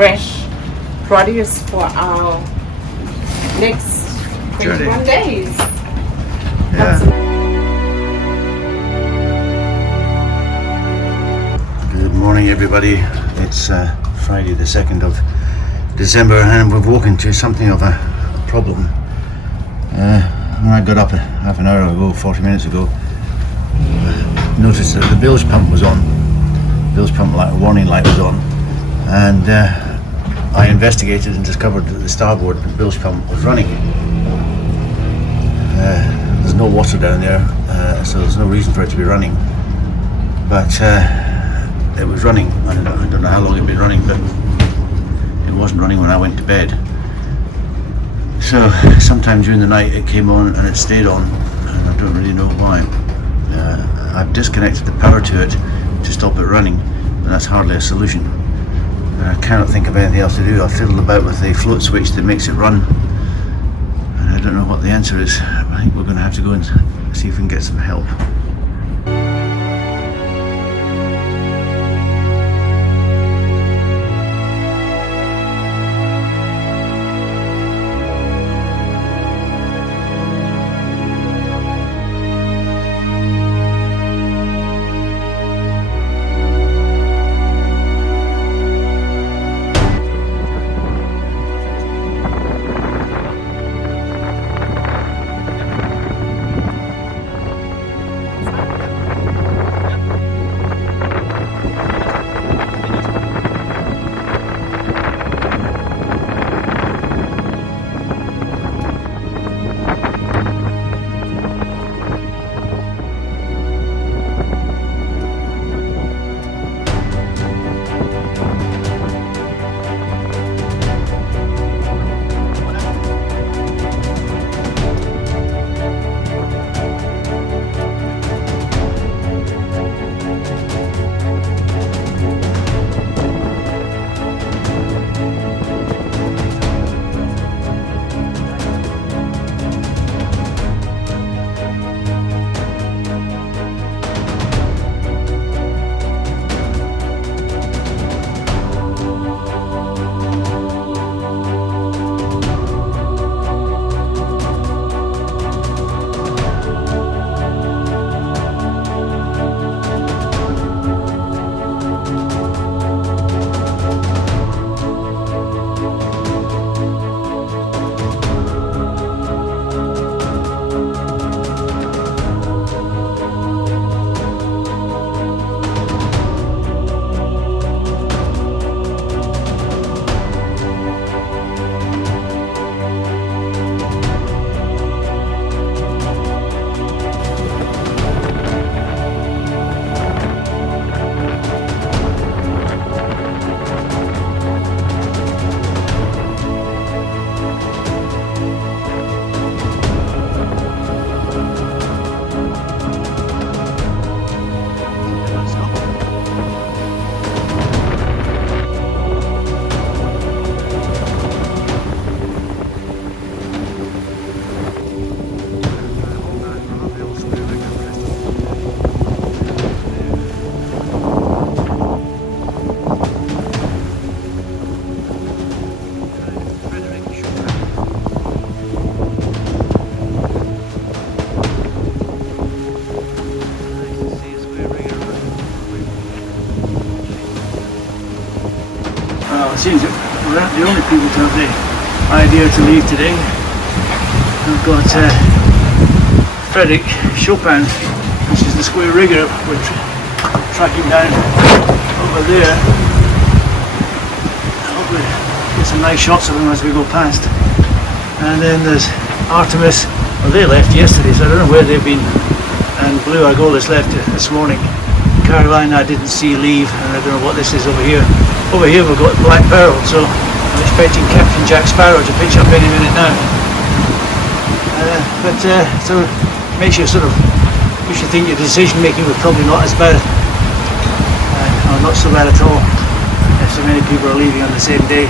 fresh produce for our next 21 days. Yeah. Good morning, everybody. It's Friday the 2nd of December, and we've woken to something of a problem. When I got up half an hour ago, 40 minutes ago, I noticed that the bilge pump was on. The bilge pump warning light was on, and I investigated and discovered that the starboard bilge pump was running. There's no water down there, so there's no reason for it to be running, but it was running. I don't know how long it had been running, but it wasn't running when I went to bed. So sometime during the night it came on and it stayed on, and I don't really know why. I've disconnected the power to it to stop it running, but that's hardly a solution. I cannot think of anything else to do. I fiddled about with the float switch that makes it run, and I don't know what the answer is. I think we're going to have to go and see if we can get some help. It seems that we're not the only people to have the idea to leave today. We've got Frederick Chopin, which is the square rigger we're tracking down over there. I hope we get some nice shots of him as we go past. And then there's Artemis. Well, they left yesterday, so I don't know where they've been. And Blue Argolis left this morning. Caroline I didn't see leave, and I don't know what this is over here. Over here we've got Black Pearl, so I'm expecting Captain Jack Sparrow to pitch up any minute now. So it makes you makes you think your decision making was probably not as bad, or not so bad at all, if so many people are leaving on the same day.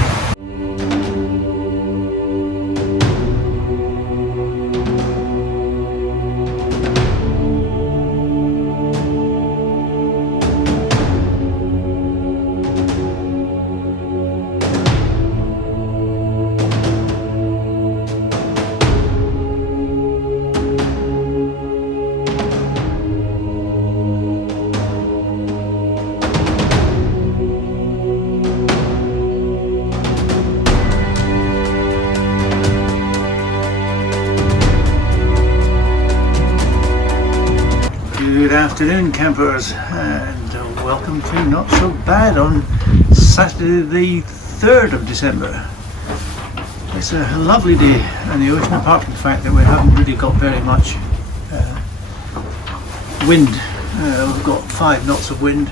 Good afternoon, campers, and welcome to Not So Bad on Saturday the 3rd of December. It's a lovely day on the ocean, apart from the fact that we haven't really got very much wind. We've got 5 knots of wind,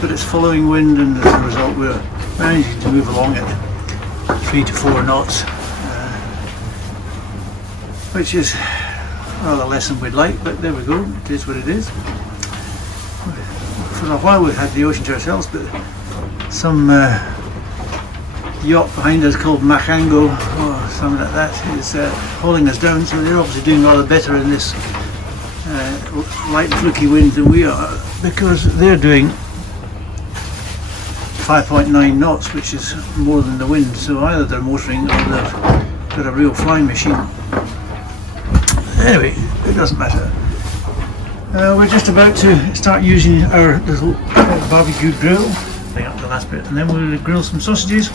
but it's following wind, and as a result we're managing to move along at 3 to 4 knots, which is rather less than we'd like, but there we go, it is what it is. For a while we've had the ocean to ourselves, but some yacht behind us called Machango or something like that is hauling us down, so they're obviously doing rather better in this light and fluky wind than we are, because they're doing 5.9 knots, which is more than the wind, so either they're motoring or they've got a real flying machine. Anyway, it doesn't matter. We're just about to start using our little barbecue grill. Bring up the last bit, and then we'll grill some sausages.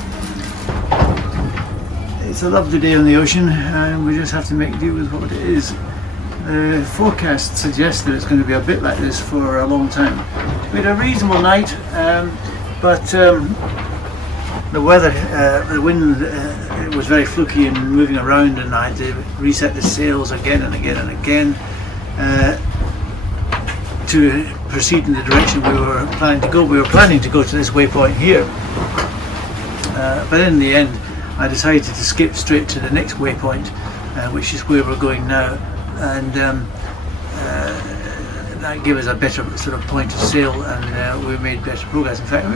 It's a lovely day on the ocean, and we just have to make do with what it is. The forecast suggests that it's going to be a bit like this for a long time. We had a reasonable night, but the weather, the wind, it was very fluky and moving around, and I had to reset the sails again and again and again to proceed in the direction we were planning to go. We were planning to go to this waypoint here, but in the end I decided to skip straight to the next waypoint, which is where we're going now, and that gave us a better sort of point of sail, and we made better progress. In fact,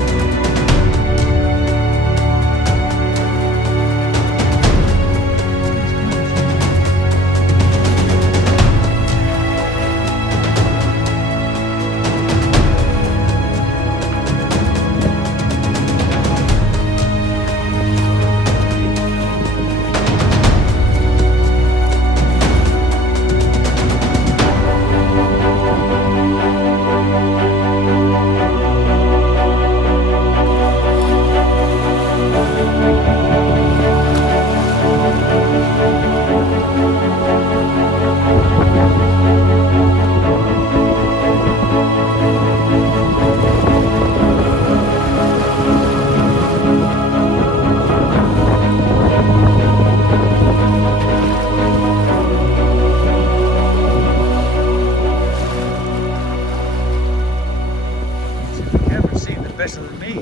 better than me.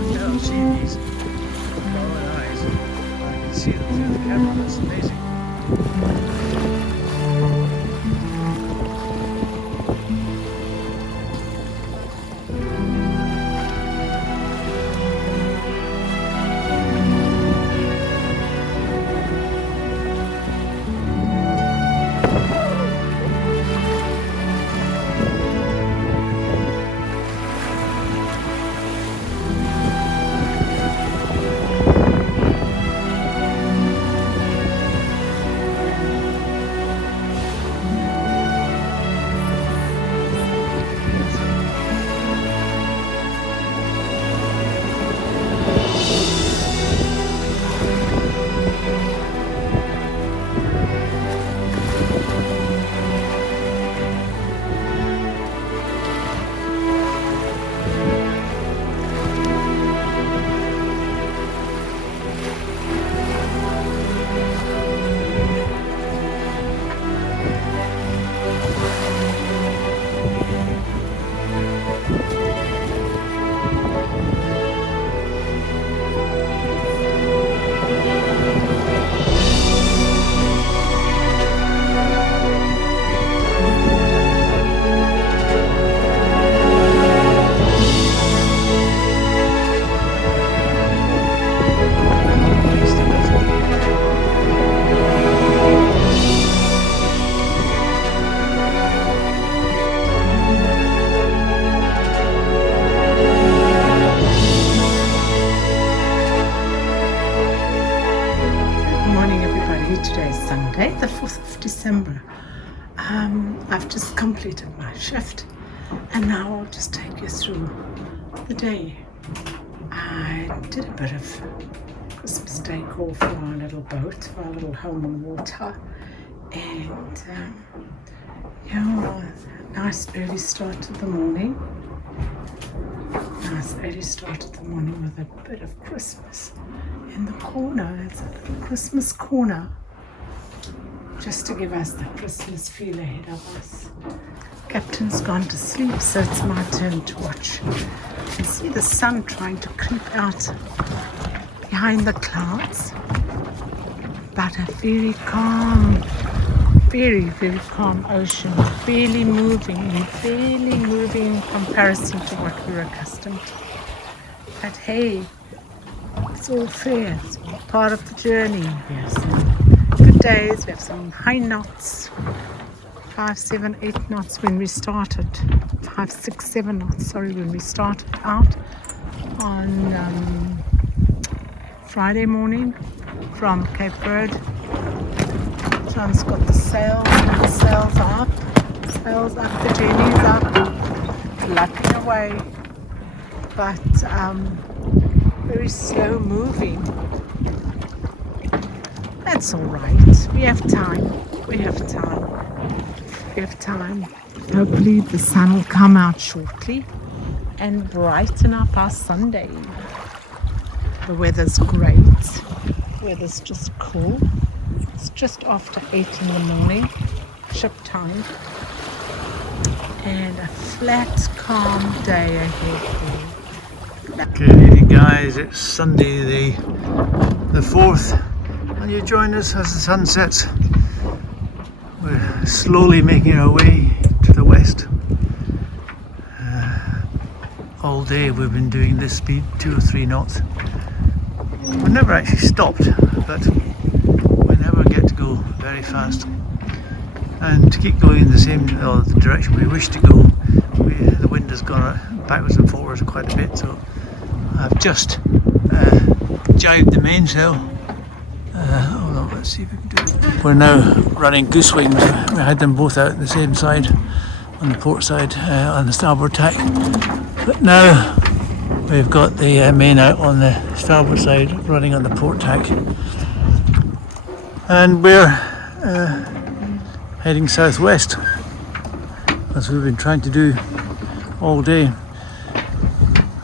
Look how see these glowing eyes. I can see them through the camera. That's amazing. Sunday, the 4th of December. I've just completed my shift and now I'll just take you through the day. I did a bit of Christmas decor for our little boat, for our little home on water, and nice early start to the morning. Nice early start of the morning with a bit of Christmas in the corner. It's a little Christmas corner just to give us the Christmas feel ahead of us. Captain's gone to sleep, so it's my turn to watch. You can see the sun trying to creep out behind the clouds, but a very calm, very calm ocean, barely moving in comparison to what we're accustomed to. But hey, it's all fair, it's all part of the journey. We have some good days, we have some high knots, 5, 7, 8 knots when we started, 5, 6, 7 knots, when we started out on Friday morning from Cape Verde. John's got the sails are up, the jenny's up, flapping away, but very slow moving. That's all right, we have time. Hopefully the sun will come out shortly and brighten up our Sunday. The weather's great, the weather's just cool. It's just after 8 in the morning, ship time, and a flat, calm day ahead. Good evening, guys. It's Sunday the 4th, and you join us as the sun sets. We're slowly making our way to the west. All day we've been doing this speed, 2 or 3 knots. We've never actually stopped, but we never get to go very fast. And to keep going in the direction we wish to go, the wind has gone backwards and forwards quite a bit. So I've just jibed the mainsail. Hold on, let's see if we can do it. We're now running goose wings. We had them both out the same side, on the port side, on the starboard tack. But now we've got the main out on the starboard side, running on the port tack. And we're heading southwest, as we've been trying to do all day.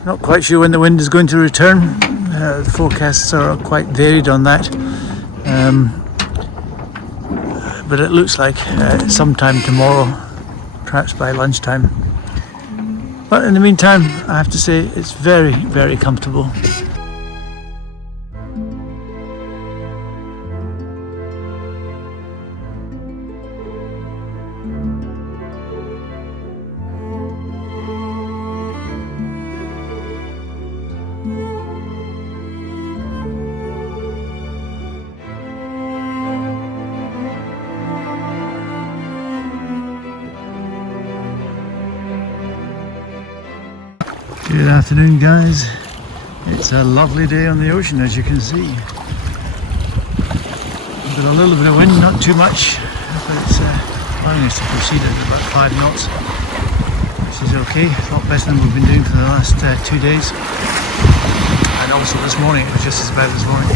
Not quite sure when the wind is going to return. The forecasts are quite varied on that. But it looks like sometime tomorrow, perhaps by lunchtime. But in the meantime, I have to say it's very comfortable. Good afternoon, guys. It's a lovely day on the ocean, as you can see. We've got a little bit of wind, not too much, but it's allowing us to proceed at about 5 knots, which is okay. A lot better than we've been doing for the last 2 days. And also this morning, it was just as bad this morning.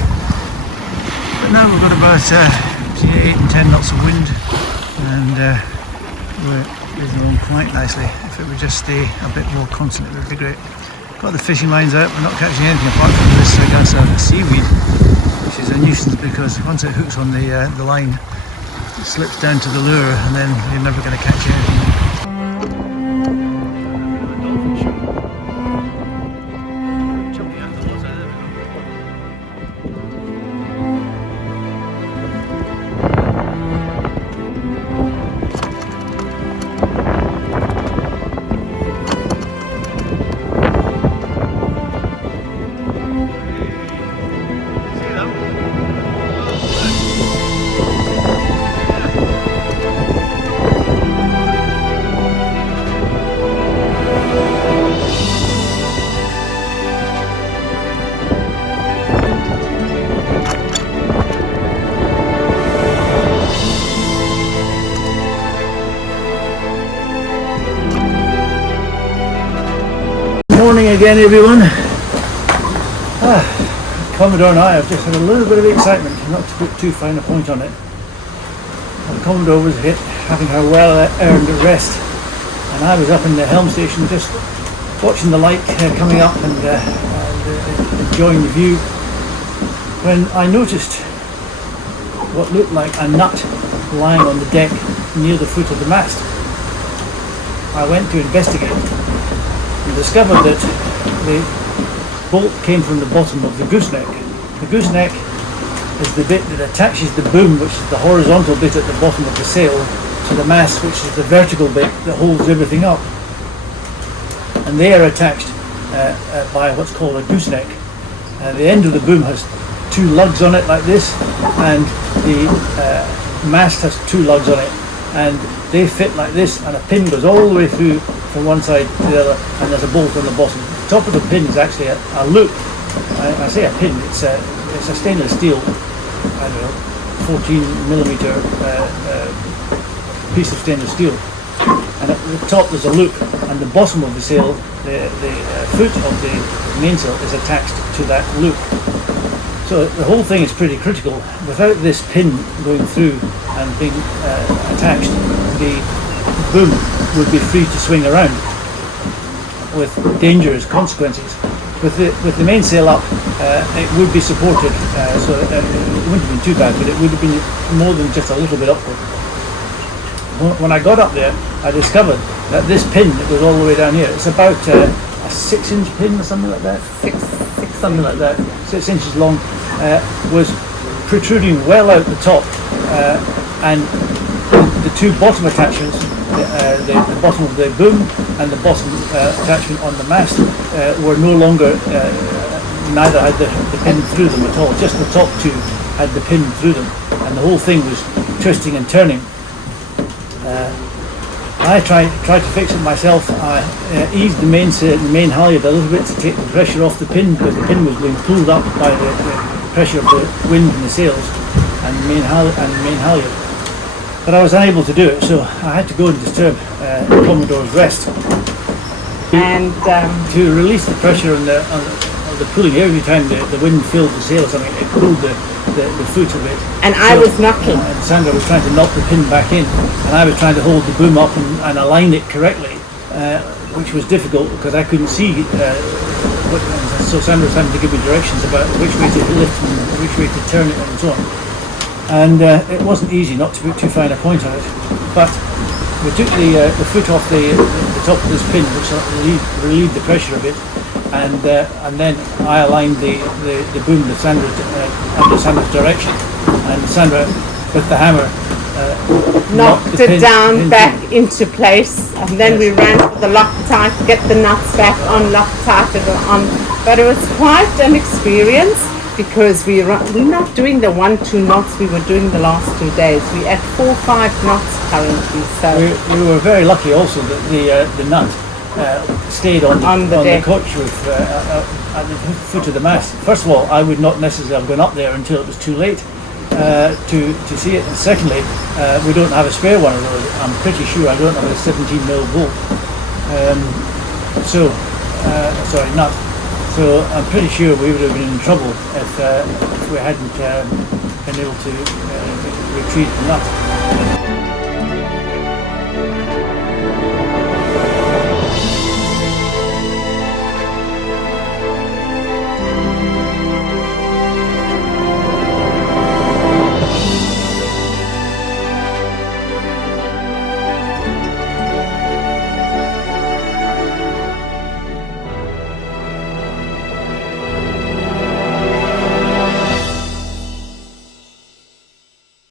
But now we've got about between 8 and 10 knots of wind, and we're moving along quite nicely. If it would just stay a bit more constant, it would be great. Got the fishing lines out, we're not catching anything apart from this gas seaweed, which is a nuisance because once it hooks on the line, it slips down to the lure and then you're never going to catch anything. morning again, everyone. Commodore and I have just had a little bit of excitement, not to put too fine a point on it. The Commodore was hit, having her well-earned rest, and I was up in the helm station just watching the light coming up and enjoying the view, when I noticed what looked like a nut lying on the deck near the foot of the mast. I went to investigate and discovered that the bolt came from the bottom of the gooseneck. The gooseneck is the bit that attaches the boom, which is the horizontal bit at the bottom of the sail, to the mast, which is the vertical bit that holds everything up. And they are attached by what's called a gooseneck. The end of the boom has two lugs on it like this, and the mast has two lugs on it, and they fit like this, and a pin goes all the way through from one side to the other, and there's a bolt on the bottom. The top of the pin is actually a loop. I say a pin, it's a stainless steel, I don't know, 14mm piece of stainless steel, and at the top there's a loop, and the bottom of the sail, the foot of the mainsail is attached to that loop. So the whole thing is pretty critical. Without this pin going through and being attached, the boom would be free to swing around with dangerous consequences. With the mainsail up, it would be supported, so it wouldn't have been too bad, but it would have been more than just a little bit upward. When I got up there, I discovered that this pin that goes all the way down here, it's about a 6-inch pin or something like that, something like that, 6 inches long, was protruding well out the top, and the two bottom attachments, the bottom of the boom and the bottom attachment on the mast, were no longer, neither had the pin through them at all, just the top two had the pin through them, and the whole thing was twisting and turning. I tried to fix it myself. I eased the main halyard a little bit to take the pressure off the pin, because the pin was being pulled up by the pressure of the wind in the sails and the main halyard. But I was unable to do it, so I had to go and disturb the Commodore's rest. And to release the pressure on the pulling, every time the wind filled the sail or something, it pulled the foot of it. And I was knocking. And Sandra was trying to knock the pin back in, and I was trying to hold the boom up and align it correctly, which was difficult because I couldn't see. So Sandra was having to give me directions about which way to lift and which way to turn it and so on. And it wasn't easy, not to put too fine a point on it. But we took the foot off the top of this pin, which relieved the pressure a bit. And then I aligned the boom under Sandra's direction, and Sandra with the hammer knocked it down back into place, and then we ran for the Loctite, get the nuts back on, Loctite it on. But it was quite an experience, because we're not doing the 1-2 knots we were doing the last 2 days. We're at 4-5 knots currently. So we were very lucky also that the nut stayed on the coach with at the foot of the mast. First of all, I would not necessarily have gone up there until it was too late to see it. And secondly, we don't have a spare one of those. I'm pretty sure I don't have a 17mm bolt. Nut. So I'm pretty sure we would have been in trouble if we hadn't been able to retrieve the nut.